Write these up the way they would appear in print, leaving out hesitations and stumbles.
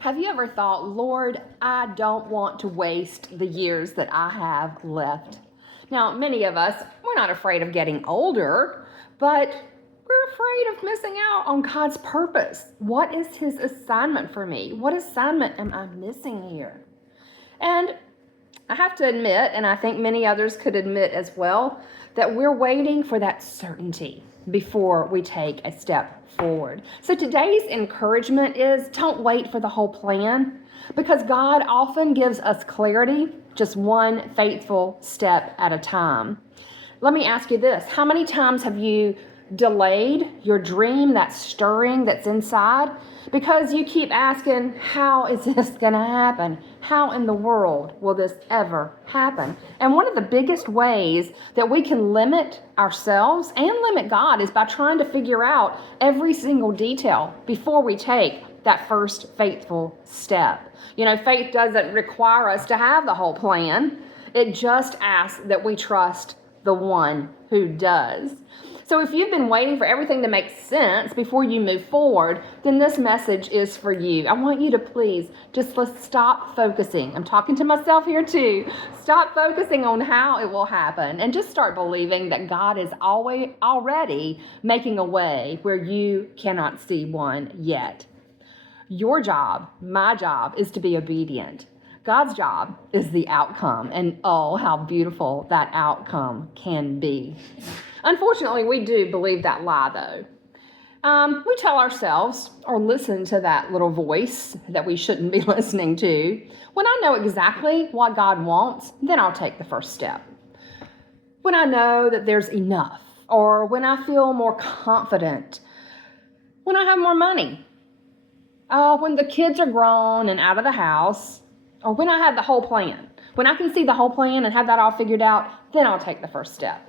Have you ever thought, Lord, I don't want to waste the years that I have left? Now, many of us, we're not afraid of getting older, but we're afraid of missing out on God's purpose. What is His assignment for me? What assignment am I missing here? And I have to admit, and I think many others could admit as well, that we're waiting for that certainty before we take a step forward. So today's encouragement is don't wait for the whole plan, because God often gives us clarity just one faithful step at a time. Let me ask you this. How many times have you delayed your dream, that stirring that's inside, because you keep asking, how is this going to happen? How in the world will this ever happen? And one of the biggest ways that we can limit ourselves and limit God is by trying to figure out every single detail before we take that first faithful step. You know, faith doesn't require us to have the whole plan. It just asks that we trust the one who does. So if you've been waiting for everything to make sense before you move forward, then this message is for you. I want you to please just stop focusing. I'm talking to myself here too. Stop focusing on how it will happen and just start believing that God is already making a way where you cannot see one yet. Your job, my job, is to be obedient. God's job is the outcome, and oh, how beautiful that outcome can be. Unfortunately, we do believe that lie, though. We tell ourselves or listen to that little voice that we shouldn't be listening to. When I know exactly what God wants, then I'll take the first step. When I know that there's enough, or when I feel more confident, when I have more money, when the kids are grown and out of the house, or when I have the whole plan. When I can see the whole plan and have that all figured out, then I'll take the first step.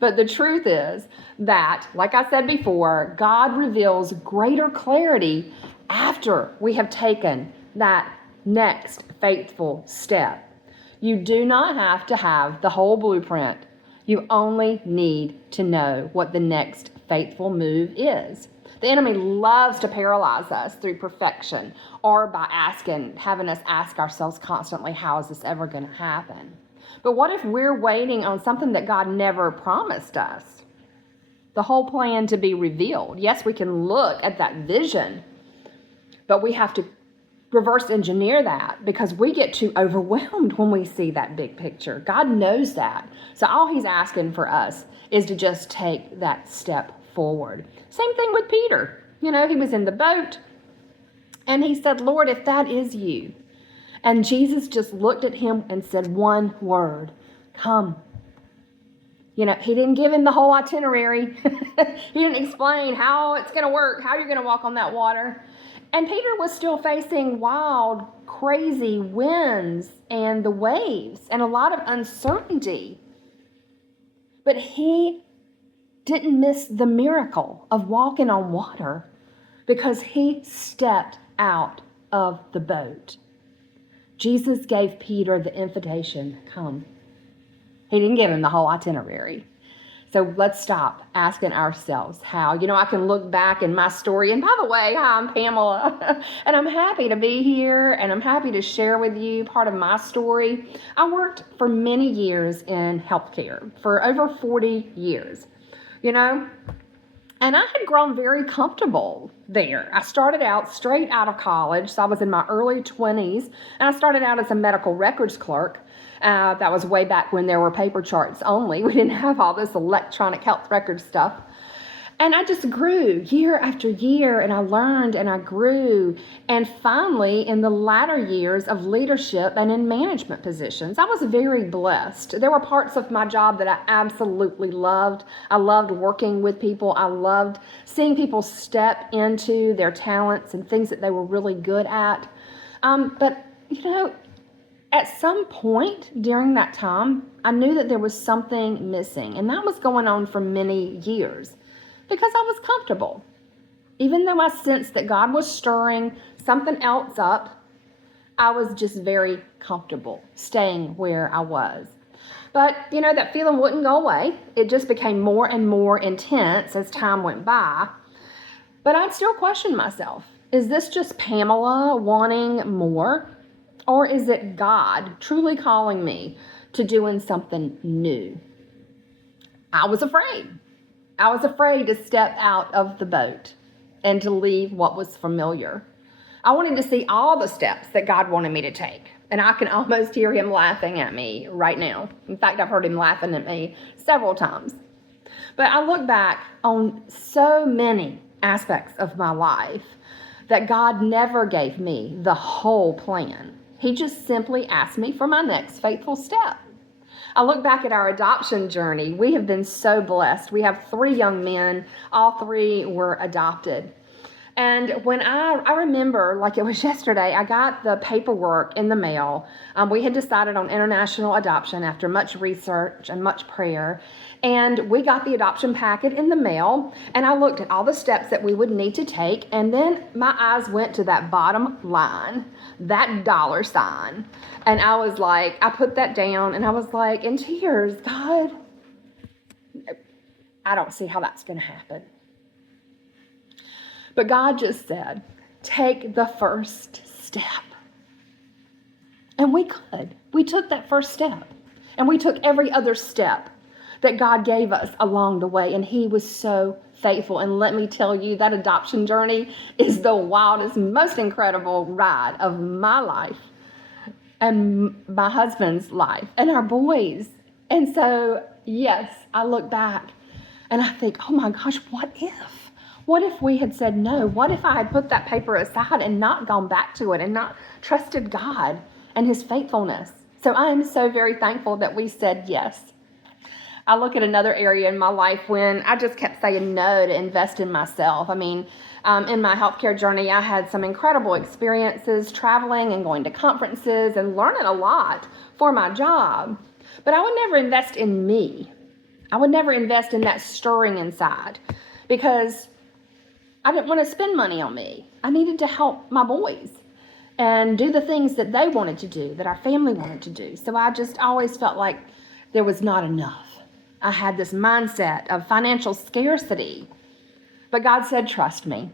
But the truth is that, like I said before, God reveals greater clarity after we have taken that next faithful step. You do not have to have the whole blueprint. You only need to know what the next faithful move is. The enemy loves to paralyze us through perfection or by having us ask ourselves constantly, how is this ever going to happen? But what if we're waiting on something that God never promised us? The whole plan to be revealed. Yes, we can look at that vision, but we have to reverse engineer that because we get too overwhelmed when we see that big picture. God knows that. So all He's asking for us is to just take that step forward. Same thing with Peter. You know, he was in the boat and he said, Lord, if that is you. And Jesus just looked at him and said one word, come. You know, He didn't give him the whole itinerary. He didn't explain how it's going to work, how you're going to walk on that water. And Peter was still facing wild, crazy winds and the waves and a lot of uncertainty. But he didn't miss the miracle of walking on water because he stepped out of the boat. Jesus gave Peter the invitation, come. He didn't give him the whole itinerary. So let's stop asking ourselves how. You know, I can look back in my story. And by the way, hi, I'm Pamela. And I'm happy to be here. And I'm happy to share with you part of my story. I worked for many years in healthcare, for over 40 years. You know, and I had grown very comfortable there. I started out straight out of college, so I was in my early 20s, and I started out as a medical records clerk. That was way back when there were paper charts only. We didn't have all this electronic health record stuff. And I just grew year after year, and I learned and I grew. And finally, in the latter years of leadership and in management positions, I was very blessed. There were parts of my job that I absolutely loved. I loved working with people. I loved seeing people step into their talents and things that they were really good at. But, you know, at some point during that time, I knew that there was something missing, and that was going on for many years. Because I was comfortable. Even though I sensed that God was stirring something else up, I was just very comfortable staying where I was. But, you know, that feeling wouldn't go away. It just became more and more intense as time went by. But I'd still question myself. Is this just Pamela wanting more? Or is it God truly calling me to doing something new? I was afraid. I was afraid to step out of the boat and to leave what was familiar. I wanted to see all the steps that God wanted me to take. And I can almost hear him laughing at me right now. In fact, I've heard him laughing at me several times. But I look back on so many aspects of my life that God never gave me the whole plan. He just simply asked me for my next faithful step. I look back at our adoption journey. We have been so blessed. We have 3 young men. All 3 were adopted. And when I remember, like it was yesterday, I got the paperwork in the mail. We had decided on international adoption after much research and much prayer. And we got the adoption packet in the mail. And I looked at all the steps that we would need to take. And then my eyes went to that bottom line, that $sign. And I was like, I put that down and I was like, in tears, God, I don't see how that's going to happen. But God just said, take the first step. And we could. We took that first step. And we took every other step that God gave us along the way. And he was so faithful. And let me tell you, that adoption journey is the wildest, most incredible ride of my life and my husband's life and our boys. And so, yes, I look back and I think, oh my gosh, what if? What if we had said no? What if I had put that paper aside and not gone back to it and not trusted God and his faithfulness? So I am so very thankful that we said yes. I look at another area in my life when I just kept saying no to invest in myself. I mean, in my healthcare journey, I had some incredible experiences traveling and going to conferences and learning a lot for my job. But I would never invest in me. I would never invest in that stirring inside because I didn't want to spend money on me. I needed to help my boys and do the things that they wanted to do, that our family wanted to do. So I just always felt like there was not enough. I had this mindset of financial scarcity. But God said, trust me.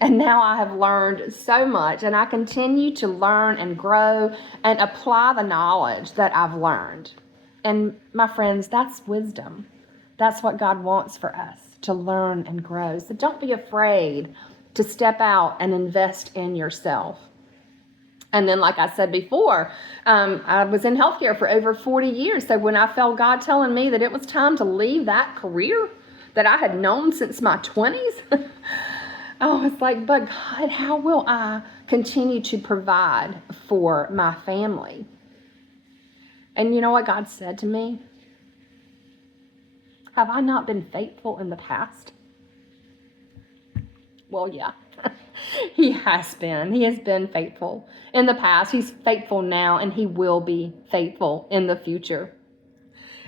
And now I have learned so much, and I continue to learn and grow and apply the knowledge that I've learned. And my friends, that's wisdom. That's what God wants for us, to learn and grow. So don't be afraid to step out and invest in yourself. And then, like I said before, I was in healthcare for over 40 years. So when I felt God telling me that it was time to leave that career that I had known since my 20s, I was like, but God, how will I continue to provide for my family? And you know what God said to me? Have I not been faithful in the past? Well, yeah, he has been. He has been faithful in the past. He's faithful now, and he will be faithful in the future.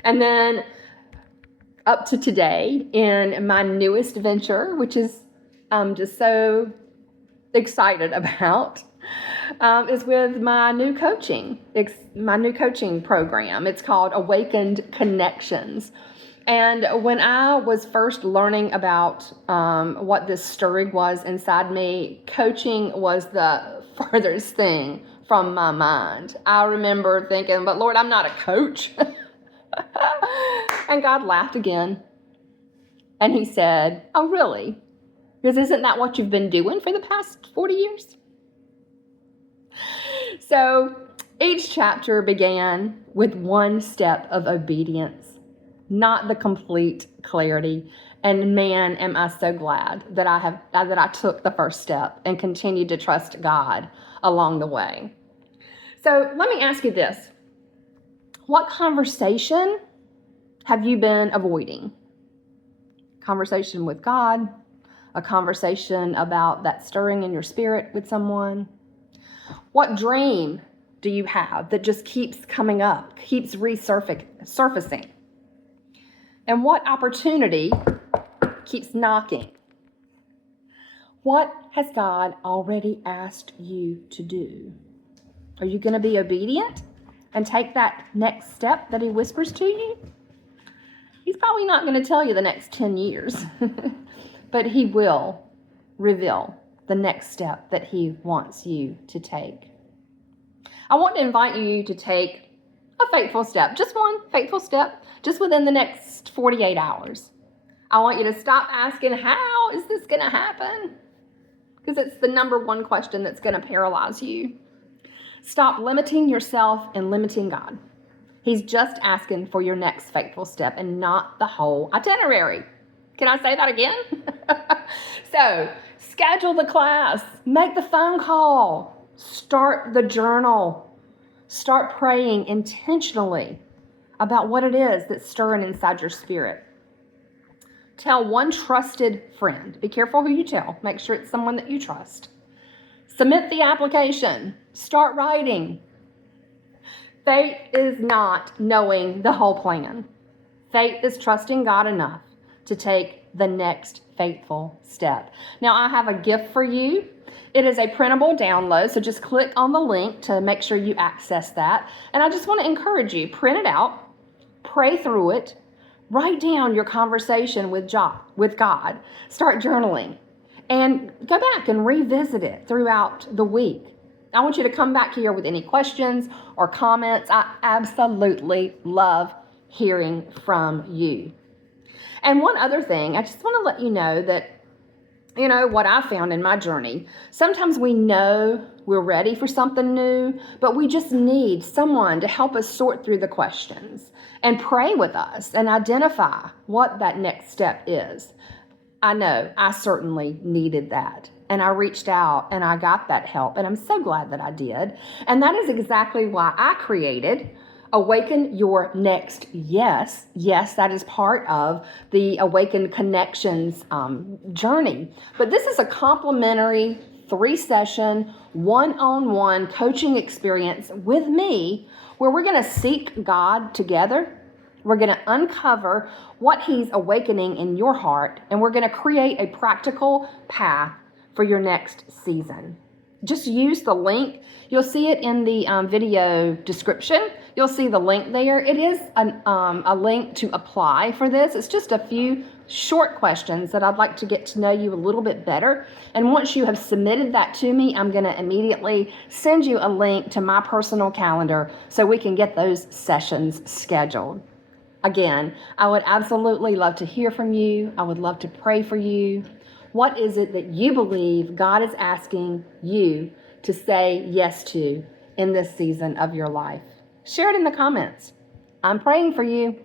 And then up to today, in my newest venture, which is I'm just so excited about, is with my new coaching program. It's called Awakened Connections. And when I was first learning about what this stirring was inside me, coaching was the furthest thing from my mind. I remember thinking, but Lord, I'm not a coach. And God laughed again. And he said, oh, really? Because isn't that what you've been doing for the past 40 years? So each chapter began with one step of obedience, not the complete clarity. And man, am I so glad that I took the first step and continued to trust God along the way. So let me ask you this. What conversation have you been avoiding? Conversation with God? A conversation about that stirring in your spirit with someone? What dream do you have that just keeps coming up, keeps resurfacing? And what opportunity keeps knocking? What has God already asked you to do? Are you going to be obedient and take that next step that he whispers to you? He's probably not going to tell you the next 10 years, but he will reveal the the next step that He wants you to take. I want to invite you to take a faithful step, just one faithful step, just within the next 48 hours. I want you to stop asking, how is this going to happen? Because it's the number one question that's going to paralyze you. Stop limiting yourself and limiting God. He's just asking for your next faithful step and not the whole itinerary. Can I say that again? So, schedule the class, make the phone call, start the journal, start praying intentionally about what it is that's stirring inside your spirit. Tell one trusted friend. Be careful who you tell. Make sure it's someone that you trust. Submit the application. Start writing. Faith is not knowing the whole plan. Faith is trusting God enough to take the next faithful step. Now, I have a gift for you. It is a printable download, so just click on the link to make sure you access that. And I just want to encourage you, print it out, pray through it, write down your conversation with God, start journaling, and go back and revisit it throughout the week. I want you to come back here with any questions or comments. I absolutely love hearing from you. And one other thing, I just want to let you know that, what I found in my journey, sometimes we know we're ready for something new, but we just need someone to help us sort through the questions and pray with us and identify what that next step is. I know I certainly needed that. And I reached out and I got that help. And I'm so glad that I did. And that is exactly why I created Awaken Your Next Yes. Yes, that is part of the Awaken Connections journey. But this is a complimentary 3-session, one-on-one coaching experience with me where we're going to seek God together. We're going to uncover what He's awakening in your heart, and we're going to create a practical path for your next season. Just use the link. You'll see it in the video description. You'll see the link there. It is a link to apply for this. It's just a few short questions that I'd like to get to know you a little bit better. And once you have submitted that to me, I'm going to immediately send you a link to my personal calendar so we can get those sessions scheduled. Again, I would absolutely love to hear from you. I would love to pray for you. What is it that you believe God is asking you to say yes to in this season of your life? Share it in the comments. I'm praying for you.